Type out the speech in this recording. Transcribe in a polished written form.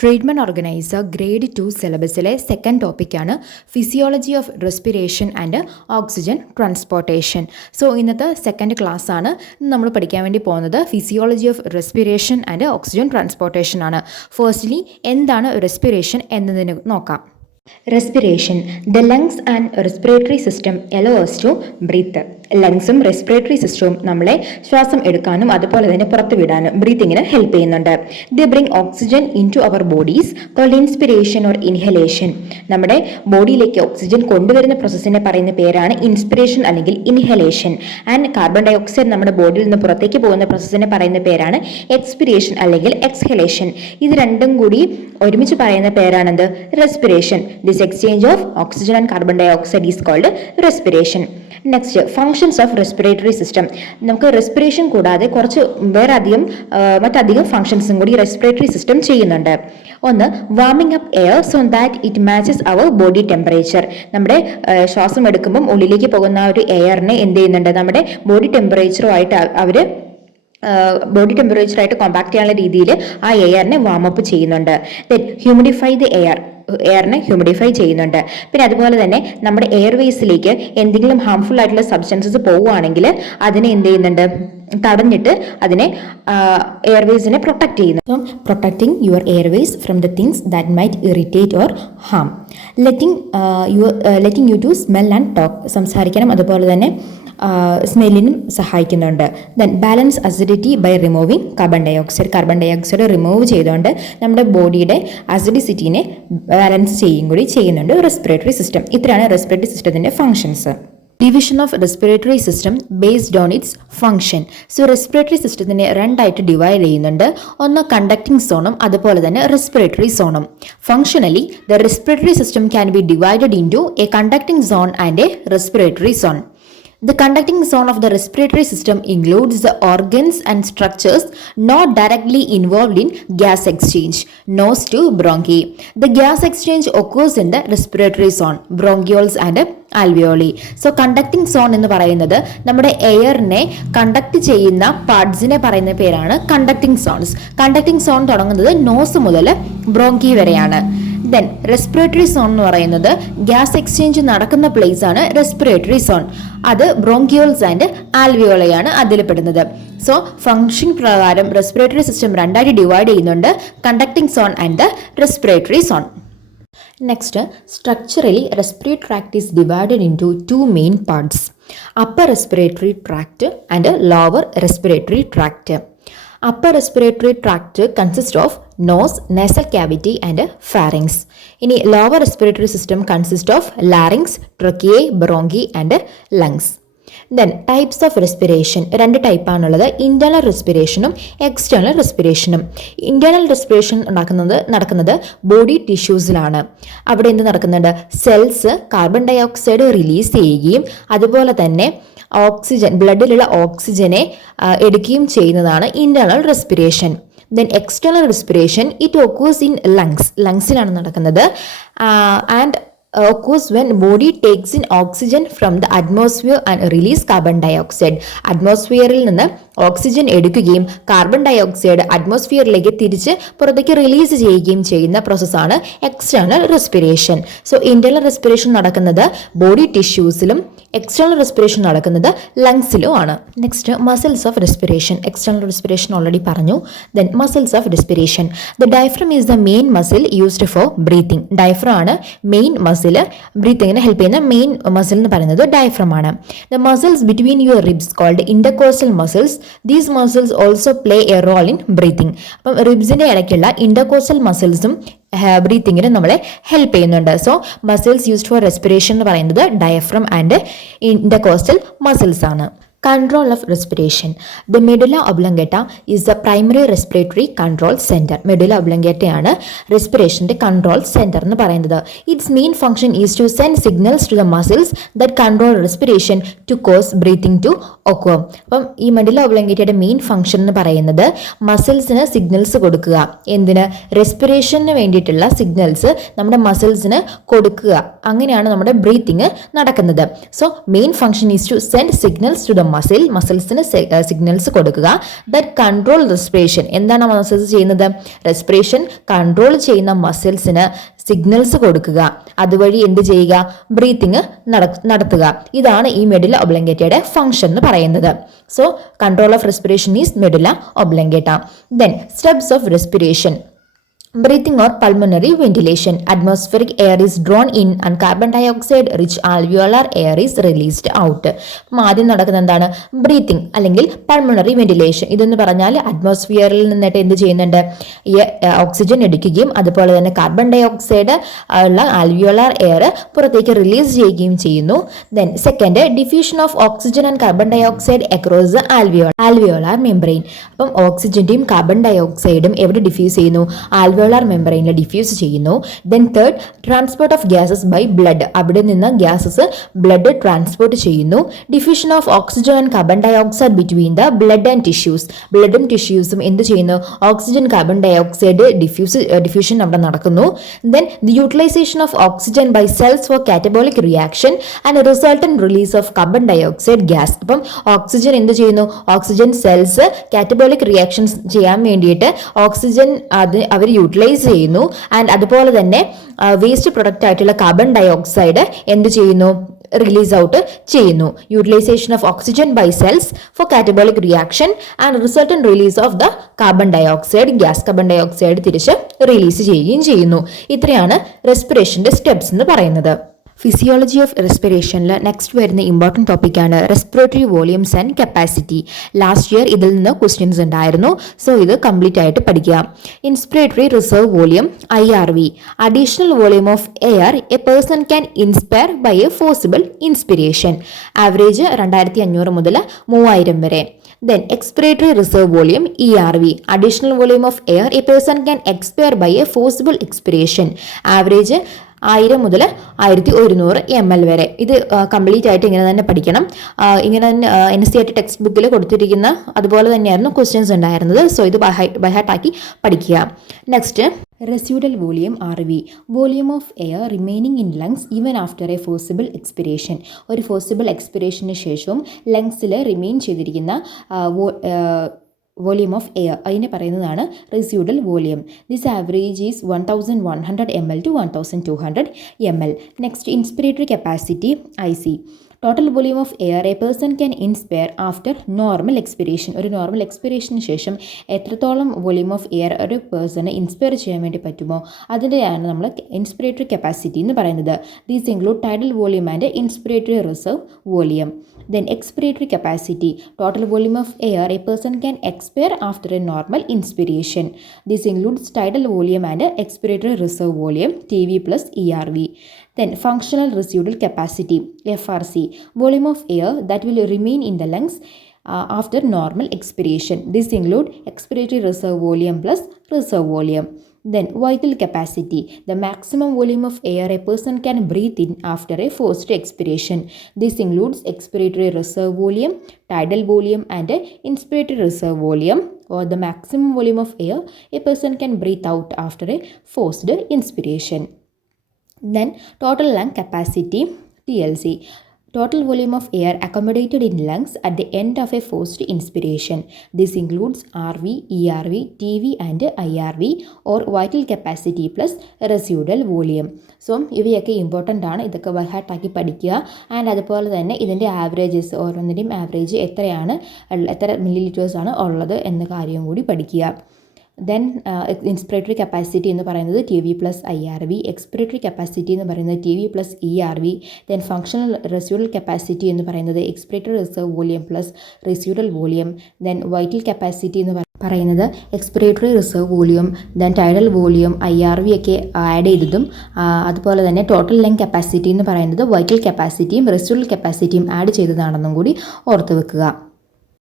Treatment organiser grade 2 സിലബസിലെ second ടോപ്പിക്കാണ് physiology of respiration and oxygen transportation. So ഇന്നത്തെ second class ആണ്. നമ്മൾ പഠിക്കാൻ വേണ്ടി പോകുന്നത് physiology of respiration and oxygen transportation ആണ്. ഫസ്റ്റ്ലി എന്താണ് റെസ്പിറേഷൻ എന്നതിന് നോക്കാം. Respiration. The lungs and respiratory system allow us to breathe. ലങ്സും റെസ്പിറേറ്ററി സിസ്റ്റവും നമ്മളെ ശ്വാസം എടുക്കാനും അതുപോലെ തന്നെ പുറത്തു വിടാനും ബ്രീത്തിങ്ങിന് ഹെൽപ്പ് ചെയ്യുന്നുണ്ട്. They bring oxygen into our bodies called inspiration or inhalation. നമ്മുടെ ബോഡിയിലേക്ക് ഓക്സിജൻ കൊണ്ടുവരുന്ന പ്രോസസ്സിനെ പറയുന്ന പേരാണ് ഇൻസ്പിരേഷൻ അല്ലെങ്കിൽ inhalation. And carbon dioxide നമ്മുടെ ബോഡിയിൽ നിന്ന് പുറത്തേക്ക് പോകുന്ന പ്രോസസ്സിനെ പറയുന്ന പേരാണ് എക്സ്പിരേഷൻ അല്ലെങ്കിൽ എക്സ്ഹലേഷൻ. ഇത് രണ്ടും കൂടി ഒരുമിച്ച് പറയുന്ന പേരാണെന്ത്? Respiration. This exchange of oxygen and carbon dioxide is called respiration. Next, functions of respiratory system. നമുക്ക് റെസ്പിറേഷൻ കൂടാതെ കുറച്ച് മറ്റധികം ഫങ്ഷൻസും കൂടി റെസ്പിറേറ്ററി സിസ്റ്റം ചെയ്യുന്നുണ്ട്. ഒന്ന്, warming up air so that it matches our body temperature. നമ്മുടെ ശ്വാസം എടുക്കുമ്പം ഉള്ളിലേക്ക് പോകുന്ന ഒരു എയറിനെ എന്ത് ചെയ്യുന്നുണ്ട്? നമ്മുടെ ബോഡി ടെമ്പറേച്ചറുമായിട്ട് ബോഡി ടെമ്പറേച്ചറായിട്ട് കോമ്പാക്ട് ചെയ്യാനുള്ള രീതിയിൽ ആ എയറിനെ വാമപ്പ് ചെയ്യുന്നുണ്ട്. ദെൻ ഹ്യൂമിഡിഫൈ ദി എയറിനെ ഹ്യൂമിഡിഫൈ ചെയ്യുന്നുണ്ട്. പിന്നെ അതുപോലെ തന്നെ നമ്മുടെ എയർവേസിലേക്ക് എന്തെങ്കിലും ഹാംഫുൾ ആയിട്ടുള്ള സബ്സ്റ്റൻസസ് പോവുകയാണെങ്കിൽ അതിനെ എന്ത് ചെയ്യുന്നുണ്ട്? തടഞ്ഞിട്ട് അതിനെ എയർവേസിനെ പ്രൊട്ടക്ട് ചെയ്യുന്നു. Protecting your airways from the things that might irritate or harm. Letting you to smell and talk. സംസാരിക്കണം, അതുപോലെ തന്നെ സ്മെല്ലിനും സഹായിക്കുന്നുണ്ട്. Then balance acidity by removing carbon dioxide. Carbon dioxide remove ചെയ്തുകൊണ്ട് നമ്മുടെ ബോഡിയുടെ അസിഡിസിറ്റിനെ ബാലൻസ് കൂടി ചെയ്യുന്നുണ്ട് റെസ്പിറേറ്ററി സിസ്റ്റം. ഇത്രയാണ് റെസ്പിറേറ്ററി സിസ്റ്റത്തിന്റെ functions. Division of respiratory system based on its function. So respiratory സിസ്റ്റത്തിനെ രണ്ടായിട്ട് ഡിവൈഡ് ചെയ്യുന്നുണ്ട്. ഒന്ന് കണ്ടക്ടിങ് സോണും അതുപോലെ തന്നെ റെസ്പിറേറ്ററി സോണും. Functionally the respiratory system can be divided into a conducting zone and a respiratory zone. The conducting zone of the respiratory system includes the organs and structures not directly involved in gas exchange, nose to bronchi. The gas exchange occurs in the respiratory zone, bronchioles and alveoli. So conducting zone എന്ന് പറയുന്നത് നമ്മുടെ എയറിനെ conduct ചെയ്യുന്ന പാർട്സിനെ പറയുന്ന പേരാണ് conducting zones. Conducting zone തുടങ്ങുന്നത് nose മുതൽ bronchi വരെയാണ്. ദെൻ റെസ്പിറേറ്ററി സോൺ എന്ന് പറയുന്നത് ഗ്യാസ് എക്സ്ചേഞ്ച് നടക്കുന്ന പ്ലേസ് ആണ് റെസ്പിറേറ്ററി സോൺ. അത് ബ്രോങ്കിയോൾസ് ആൻഡ് ആൽവിയോളയാണ് അതിൽ പെടുന്നത്. സോ ഫംഗ്ഷൻ പ്രകാരം റെസ്പിറേറ്ററി സിസ്റ്റം രണ്ടായിട്ട് ഡിവൈഡ് ചെയ്യുന്നുണ്ട്, conducting zone and the respiratory zone. Next, structurally respiratory tract is divided into 2 main parts, upper respiratory tract and lower respiratory tract. Upper respiratory tract consists of nose, nasal cavity and pharynx. ഇനി lower respiratory system consists of larynx, tracheae, bronchi and lungs. Then types of respiration. രണ്ട് type ആണുള്ളത്, internal റെസ്പിറേഷനും external റെസ്പിറേഷനും. Internal respiration നടക്കുന്നത് body ടിഷ്യൂസിലാണ്. അവിടെ എന്ത് നടക്കുന്നുണ്ട്? Cells carbon dioxide release ചെയ്യുകയും അതുപോലെ തന്നെ ഓക്സിജൻ, ബ്ലഡിലുള്ള ഓക്സിജനെ എടുക്കുകയും ചെയ്യുന്നതാണ് internal respiration. Then external respiration it occurs in ലങ്സിലാണ് നടക്കുന്നത്. And occurs when body takes in oxygen from the atmosphere and release carbon dioxide. അറ്റ്മോസ്ഫിയറിൽ നിന്ന് ഓക്സിജൻ എടുക്കുകയും കാർബൺ ഡൈ ഓക്സൈഡ് അറ്റ്മോസ്ഫിയറിലേക്ക് തിരിച്ച് പുറത്തേക്ക് റിലീസ് ചെയ്യുകയും ചെയ്യുന്ന പ്രോസസ്സാണ് external respiration. So internal respiration നടക്കുന്നത് ബോഡി ടിഷ്യൂസിലും എക്സ്റ്റേണൽ റെസ്പിറേഷൻ നടക്കുന്നത് ലങ്സിലും ആണ്. Next, muscles of respiration. External respiration already പറഞ്ഞു. Then muscles of respiration. The diaphragm is the main muscle used for breathing. Diaphragm ആണ് മെയിൻ മസിൽ, ബ്രീത്തിങ്ങിന് help ചെയ്യുന്ന main muscle എന്ന് പറയുന്നത് ഡയഫ്രം ആണ്. The muscles between your ribs called intercostal muscles. These muscles also play a role in breathing. അപ്പം റിബ്സിന്റെ ഇടയ്ക്കുള്ള intercostal മസിൽസും ബ്രീത്തിങ്ങിന് നമ്മളെ ഹെൽപ്പ് ചെയ്യുന്നുണ്ട്. So muscles used for respiration എന്ന് പറയുന്നത് ഡയഫ്രം ആൻഡ് ഇന്റർകോസ്റ്റൽ മസിൽസ് ആണ്. Control of respiration. The medulla oblongata is the primary respiratory control center. Medulla oblongata ആണ് റെസ്പിറേഷന്റെ control centre എന്ന് പറയുന്നത്. Its main function is to send signals to the muscles that control respiration to cause breathing to occur. അപ്പം ഈ medulla ഒബ്ലോങ്കേറ്റയുടെ main function എന്ന് പറയുന്നത് മസിൽസിന് signals കൊടുക്കുക. എന്തിന്? Respiration വേണ്ടിയിട്ടുള്ള സിഗ്നൽസ് നമ്മുടെ മസിൽസിന് കൊടുക്കുക. അങ്ങനെയാണ് നമ്മുടെ ബ്രീത്തിങ് നടക്കുന്നത്. So main function is to send signals to the മസിൽസിന് സിഗ്നൽസ് കൊടുക്കുക. That control respiration. എന്താണ് മസിൽസ് ചെയ്യുന്നത്? റെസ്പിറേഷൻ കൺട്രോൾ ചെയ്യുന്ന മസിൽസിന് സിഗ്നൽസ് കൊടുക്കുക. അതുവഴി എന്ത് ചെയ്യുക? ബ്രീത്തിങ് നടത്തുക. ഇതാണ് ഈ മെഡുല ഒബ്ലങ്കേറ്റയുടെ ഫംഗ്ഷൻ എന്ന് പറയുന്നത്. So control of respiration is medulla oblongata. Then steps of respiration. Breathing or pulmonary ventilation. Atmospheric air is drawn in and carbon dioxide rich alveolar air is released out. അപ്പം ആദ്യം നടക്കുന്ന എന്താണ്? Breathing അല്ലെങ്കിൽ pulmonary ventilation. ഇതെന്ന് പറഞ്ഞാൽ അറ്റ്മോസ്ഫിയറിൽ നിന്നിട്ട് എന്ത് ചെയ്യുന്നുണ്ട്? ഈ ഓക്സിജൻ എടുക്കുകയും അതുപോലെ തന്നെ കാർബൺ ഡയോക്സൈഡ് ഉള്ള ആൽവിയോളാർ എയർ പുറത്തേക്ക് റിലീസ് ചെയ്യുകയും ചെയ്യുന്നു. Then second, diffusion of oxygen and carbon dioxide across alveolar membrane. അപ്പം ഓക്സിജന്റെയും കാർബൺ ഡയോക്സൈഡും എവിടെ ഡിഫ്യൂസ് ചെയ്യുന്നു? ആൽവിയോളാർ മെംബ്രെയിനിൽ ഡിഫ്യൂസ് ചെയ്യുന്നു. Then third, transport of gases by blood. അവിടെ നിന്ന് ഗ്യാസസ് ബ്ലഡ് ട്രാൻസ്പോർട്ട് ചെയ്യുന്നു. Diffusion of oxygen and carbon dioxide between the blood and tissues. ബ്ലഡും ടിഷ്യൂസും എന്ത് ചെയ്യുന്നു? ഓക്സിജൻ കാർബൺ ഡയോക്സൈഡ് ഡിഫ്യൂഷൻ അവിടെ നടക്കുന്നു. Then the utilisation of oxygen by cells for catabolic reaction and resultant release of carbon dioxide gas. അപ്പം oxygen എന്ത് ചെയ്യുന്നു? Oxygen cells catabolic reactions ചെയ്യാൻ വേണ്ടിയിട്ട് ഓക്സിജൻ അവർ യൂട്ടിലൈസ് ചെയ്യുന്നു. ആൻഡ് അതുപോലെ തന്നെ വേസ്റ്റ് പ്രൊഡക്റ്റ് ആയിട്ടുള്ള കാർബൺ ഡയോക്സൈഡ് എന്ത് ചെയ്യുന്നു? റിലീസ് ഔട്ട് ചെയ്യുന്നു. Utilisation of oxygen by cells for catabolic reaction and resultant release of the carbon dioxide gas. Carbon dioxide തിരിച്ച് റിലീസ് ചെയ്യുകയും ചെയ്യുന്നു. ഇത്രയാണ് റെസ്പിറേഷന്റെ സ്റ്റെപ്സ് എന്ന് പറയുന്നത്. ഫിസിയോളജി ഓഫ് റെസ്പിറേഷനിൽ നെക്സ്റ്റ് വരുന്ന ഇമ്പോർട്ടൻറ്റ് ടോപ്പിക്കാണ് respiratory volumes and capacity. Last year ഇതിൽ നിന്ന് ക്വസ്റ്റ്യൻസ് ഉണ്ടായിരുന്നു. സോ ഇത് കംപ്ലീറ്റ് ആയിട്ട് പഠിക്കുക. Inspiratory reserve volume IRV, additional volume of air a person can inspire by a forcible inspiration. Average 2500 മുതൽ 3000 വരെ. Then expiratory reserve volume ERV, additional volume of air a person can expire by a forcible expiration. Average 1000 മുതൽ 1100 ml വരെ. ഇത് complete ആയിട്ട് ഇങ്ങനെ തന്നെ പഠിക്കണം. ഇങ്ങനെ തന്നെ NCERT ടെക്സ്റ്റ് ബുക്കിൽ കൊടുത്തിരിക്കുന്ന അതുപോലെ തന്നെയായിരുന്നു ക്വസ്റ്റ്യൻസ് ഉണ്ടായിരുന്നത്. സോ ഇത് ബൈഹാർട്ടാക്കി പഠിക്കുക. Next, residual volume RV, volume of air remaining in lungs even after a forcible expiration. ഒരു ഫോസിബിൾ എക്സ്പിരേഷന് ശേഷവും ലങ്സിൽ റിമെയിൻ ചെയ്തിരിക്കുന്ന വോളിയം ഓഫ് എയർ അതിനെ പറയുന്നതാണ് residual volume. This average is 1100 ml to 1200 ml. Next, inspiratory capacity IC, total volume of air a person can inspire after normal expiration. ഒരു normal എക്സ്പിരേഷന് ശേഷം എത്രത്തോളം വോളിയം ഓഫ് എയർ ഒരു പേഴ്സണ് inspire ചെയ്യാൻ വേണ്ടി പറ്റുമോ അതിൻ്റെയാണ് നമ്മൾ ഇൻസ്പിറേറ്ററി കപ്പാസിറ്റി എന്ന് പറയുന്നത്. These include tidal volume and inspiratory reserve volume. Then expiratory capacity, total volume of air a person can expire after a normal inspiration. This includes tidal volume and expiratory reserve volume TV plus ERV. Then functional residual capacity FRC, volume of air that will remain in the lungs after normal expiration. This include expiratory reserve volume plus reserve volume. Then vital capacity, the maximum volume of air a person can breathe in after a forced expiration. This includes expiratory reserve volume, tidal volume and inspiratory reserve volume, or the maximum volume of air a person can breathe out after a forced inspiration. Then total lung capacity TLC, total volume of air accommodated in lungs at the end of a forced inspiration. This includes RV, ERV, TV and IRV, or vital capacity plus residual volume. So ഇവയൊക്കെ important ആണ്. ഇതൊക്കെ ബൈഹാർട്ടാക്കി പഠിക്കുക. And അതുപോലെ തന്നെ ഇതിൻ്റെ averages, ഓരോന്നിൻ്റെയും average എത്ര മില്ലിലിറ്റേഴ്സാണ് ഉള്ളത് എന്ന കാര്യം കൂടി പഠിക്കുക. ദെൻ ഇൻസ്പിറേറ്ററി കപ്പാസിറ്റി എന്ന് പറയുന്നത് TV plus IRV, expiratory capacity എന്ന് പറയുന്നത് TV plus ERV. Then functional residual capacity എന്ന് പറയുന്നത് expiratory reserve volume plus residual volume. Then vital capacity എന്ന് പറയുന്നത് expiratory reserve volume, then tidal volume, IRV ഒക്കെ add ചെയ്തതും. അതുപോലെ തന്നെ ടോട്ടൽ ലങ് കപ്പാസിറ്റി എന്ന് പറയുന്നത് വൈറ്റൽ കപ്പാസിറ്റിയും റെസ്യൂഡൽ കപ്പാസിറ്റിയും ആഡ് ചെയ്തതാണെന്നും കൂടി ഓർത്ത് വെക്കുക.